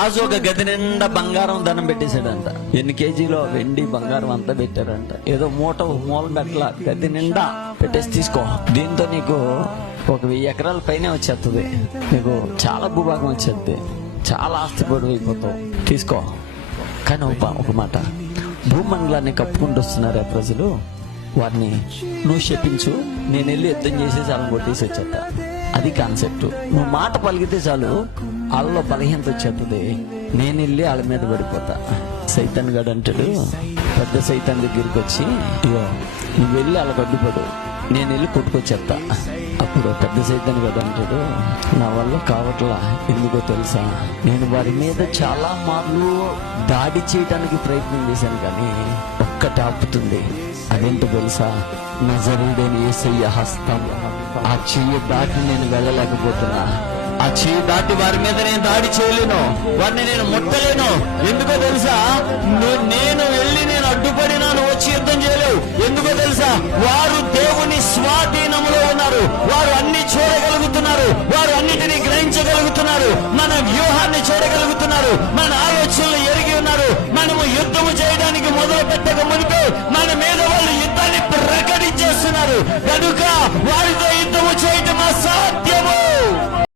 రాజు ఒక గది నిండా బంగారం ధనం పెట్టేశాడంట. ఎన్ని కేజీలో వెండి బంగారం అంతా పెట్టారంట. ఏదో మూల బెట్ల గది నిండా పెట్టేసి తీసుకో, దీంతో నీకు ఒక 1000 ఎకరాల పైనే వచ్చేస్తుంది, నీకు చాలా భూభాగం వచ్చేది, చాలా ఆస్తిపడు అయిపోతావు, తీసుకో. కానీ ఒక మాట, భూమండలాన్ని కప్పుకుంటూ వస్తున్నారే ప్రజలు, వారిని నువ్వు శపించు, నేను వెళ్ళి యుద్ధం చేసి చాలా కొట్టేసి వచ్చేట. అది కాన్సెప్ట్. నువ్వు మాట పలికితే చాలు వాళ్ళలో బలహీనత వచ్చేస్తుంది, నేను వెళ్ళి వాళ్ళ మీద పడిపోతా. సైతాన్ గడు అంటాడు, పెద్ద సైతాన్ దగ్గరికి వచ్చి, ఇగో నువ్వు వెళ్ళి వాళ్ళకి అడ్డుపడు, నేను వెళ్ళి కొట్టుకొచ్చేస్తా. అప్పుడు పెద్ద సైతాన్ గడు అంటాడు, నా వల్ల కావట్లా, ఎందుకో తెలుసా, నేను వారి మీద చాలా మార్లు దాడి చేయడానికి ప్రయత్నం చేశాను, కానీ ఒక్కటి ఆపుతుంది. అదేంటో తెలుసా, నజరేయుడైన యేసయ్య హస్తం. ఆ చెయ్యి దాటి నేను వెళ్ళలేకపోతున్నా, ఆ చెయ్యి దాటి వారి మీద నేను దాడి చేయలేను, వారిని నేను ముట్టలేను. ఎందుకో తెలుసా, నేను వెళ్ళి నేను అడ్డుపడినాను, వచ్చి యుద్ధం చేయలేవు. ఎందుకో తెలుసా, వారు దేవుని స్వాధీనంలో ఉన్నారు, వారు అన్ని చూడగలుగుతున్నారు, వారు అన్నిటినీ గ్రహించగలుగుతున్నారు, మన వ్యూహాన్ని చూడగలుగుతున్నారు, మన ఆలోచనలు ఎరిగి ఉన్నారు. మనము యుద్ధము చేయడానికి మొదలు పెట్టక మునిపే మన మీద వాళ్ళు యుద్ధాన్ని ప్రకటించేస్తున్నారు. కనుక